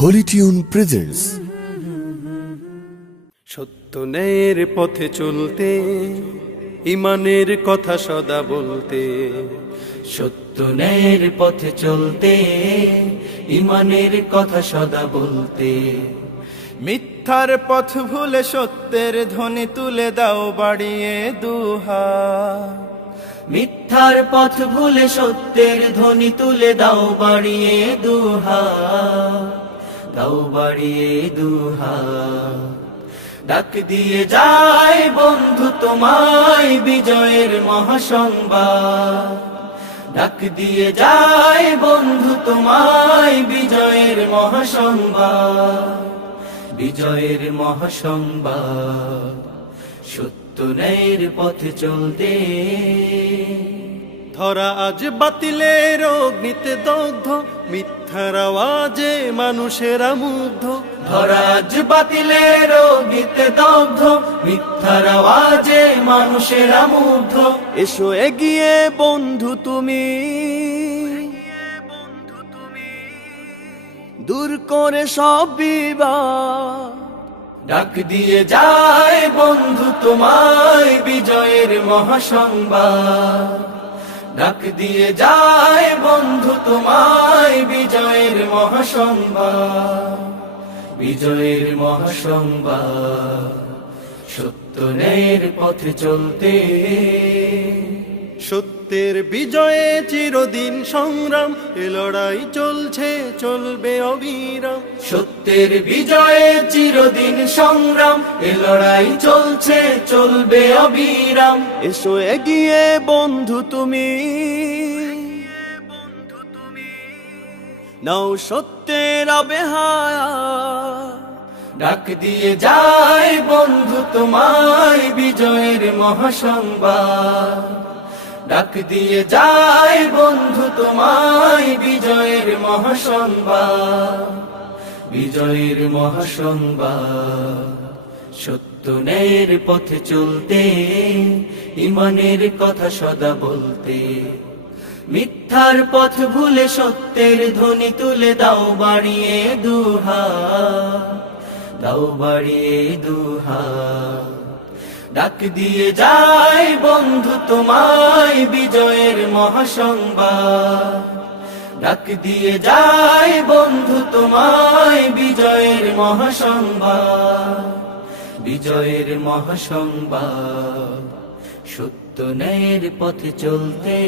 Holi tune presents. সত্য ন্যায়ের পথে চলতে, ইমানের কথা সদা বলতে। সত্য ন্যায়ের পথে চলতে, ইমানের কথা সদা বলতে। মিথ্যার পথ ভুলে সত্যের ধ্বনি তুলে দাও বাড়িয়ে দুহাত। মিথ্যার পথ ভুলে সত্যের ধ্বনি তুলে দাও বাড়িয়ে দুহাত, দাও বাড়িয়ে দুহাত। ডাক দিয়ে যায় বন্ধু তোমায় বিজয়ের মহাসংবাদ, ডাক দিয়ে যায় বন্ধু তোমায় বিজয়ের মহাসংবাদ, বিজয়ের মহাসংবাদ। সত্য ন্যায়ের পথে চলতে। ধরা আজ বাতিলের অগ্নিতে দগ্ধ, মিথ্যার আওয়াজে মানুষেরা মুগ্ধ। ধরা আজ বাতিলের অগ্নিতে দগ্ধ, মিথ্যার আওয়াজে মানুষেরা মুগ্ধ। এসো এগিয়ে বন্ধু তুমি, দূর করে সব বিবাদ। ডাক দিয়ে যায় বন্ধু তোমায় বিজয়ের মহাসংবাদ, ডাক দিয়ে যায় বন্ধু তোমায় বিজয়ের মহাসংবাদ, বিজয়ের মহাসংবাদ। সত্য ন্যায়ের পথে চলতে। সত্যের বিজয়ে চিরদিন সংগ্রাম, এ লড়াই চলছে চলবে অবিরাম। সত্যের বিজয়ে চিরদিন সংগ্রাম, এ লড়াই চলছে চলবে অবিরাম। এসো এগিয়ে বন্ধু তুমি, নাও সত্যের আবেহায়া। ডাক দিয়ে যায় বন্ধু তোমায় বিজয়ের মহাসংবাদ, ডাক দিয়ে যায় বন্ধু তোমায় বিজয়ের মহাসংবাদ, বিজয়ের মহাসংবাদ। সত্য ন্যায়ের পথে চলতে, ইমানের কথা সদা বলতে। মিথ্যার পথ ভুলে সত্যের ধ্বনি তুলে দাও বাড়িয়ে দুহাত, দাও বাড়িয়ে দুহাত। ডাক দিয়ে যায় বন্ধু তোমায় বিজয়ের মহাসংবাদ, ডাক দিয়ে যায় বন্ধু তোমায় বিজয়ের মহাসংবাদ, বিজয়ের মহাসংবাদ। সত্য ন্যায়ের পথে চলতে।